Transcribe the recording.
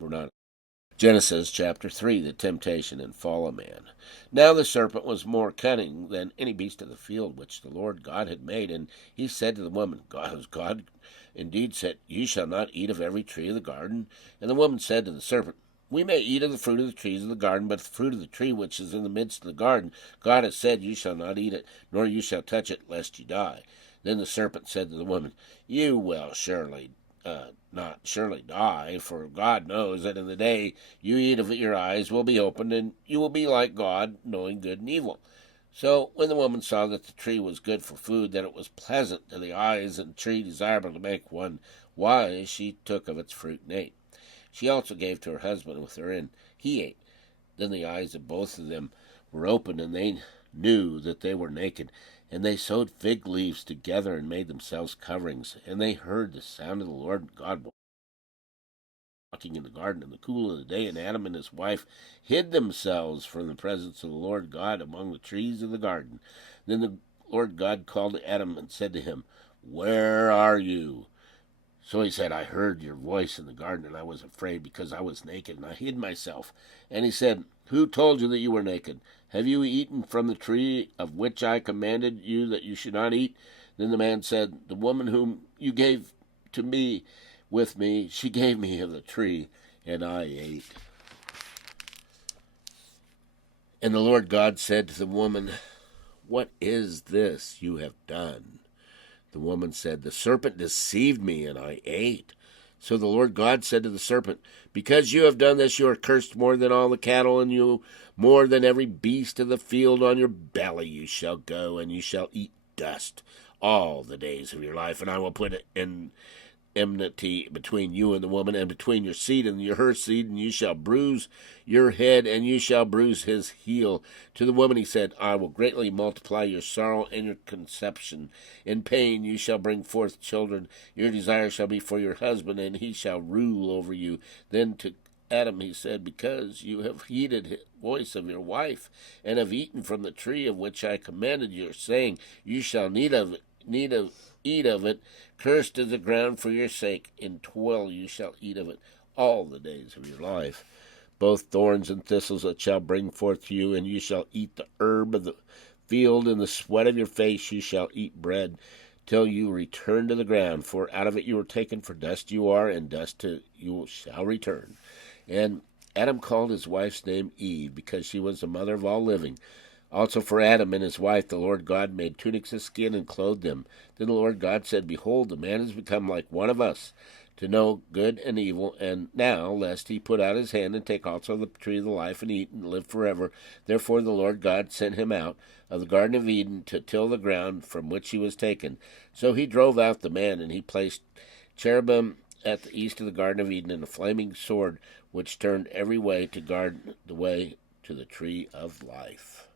We're not. Genesis chapter 3, the temptation and fall of man. Now the serpent was more cunning than any beast of the field which the Lord God had made, and he said to the woman, God indeed said, You shall not eat of every tree of the garden? And the woman said to the serpent, We may eat of the fruit of the trees of the garden, but the fruit of the tree which is in the midst of the garden, God has said, You shall not eat it, nor you shall touch it, lest you die. Then the serpent said to the woman, You will not surely die, for God knows that in the day you eat of it your eyes will be opened, and you will be like God, knowing good and evil. So when the woman saw that the tree was good for food, that it was pleasant to the eyes, and the tree desirable to make one wise, she took of its fruit and ate. She also gave to her husband with her, and he ate. Then the eyes of both of them were opened, and they knew that they were naked. And they sewed fig leaves together and made themselves coverings. And they heard the sound of the Lord God walking in the garden in the cool of the day. And Adam and his wife hid themselves from the presence of the Lord God among the trees of the garden. Then the Lord God called to Adam and said to him, Where are you? So he said, I heard your voice in the garden, and I was afraid because I was naked, and I hid myself. And he said, Who told you that you were naked? Have you eaten from the tree of which I commanded you that you should not eat? Then the man said, The woman whom you gave to me with me, she gave me of the tree, and I ate. And the Lord God said to the woman, What is this you have done? The woman said, The serpent deceived me, and I ate. So the Lord God said to the serpent, Because you have done this, you are cursed more than all the cattle, and you more than every beast of the field. On your belly you shall go, and you shall eat dust all the days of your life. And I will put an enmity between you and the woman, and between your seed and her seed, and you shall bruise your head, and you shall bruise his heel. To the woman he said, I will greatly multiply your sorrow and your conception. In pain you shall bring forth children. Your desire shall be for your husband, and he shall rule over you. Then to Adam he said, Because you have heeded the voice of your wife, and have eaten from the tree of which I commanded you, saying, You shall eat of it. Cursed is the ground for your sake. In toil you shall eat of it all the days of your life. Both thorns and thistles it shall bring forth to you, and you shall eat the herb of the field. In the sweat of your face you shall eat bread, till you return to the ground. For out of it you were taken, for dust you are, and dust you shall return. And Adam called his wife's name Eve, because she was the mother of all living. Also for Adam and his wife the Lord God made tunics of skin and clothed them. Then the Lord God said, Behold, the man has become like one of us, to know good and evil. And now, lest he put out his hand and take also the tree of the life and eat and live forever. Therefore the Lord God sent him out of the Garden of Eden to till the ground from which he was taken. So he drove out the man, and he placed cherubim at the east of the Garden of Eden, and a flaming sword which turned every way to guard the way to the tree of life.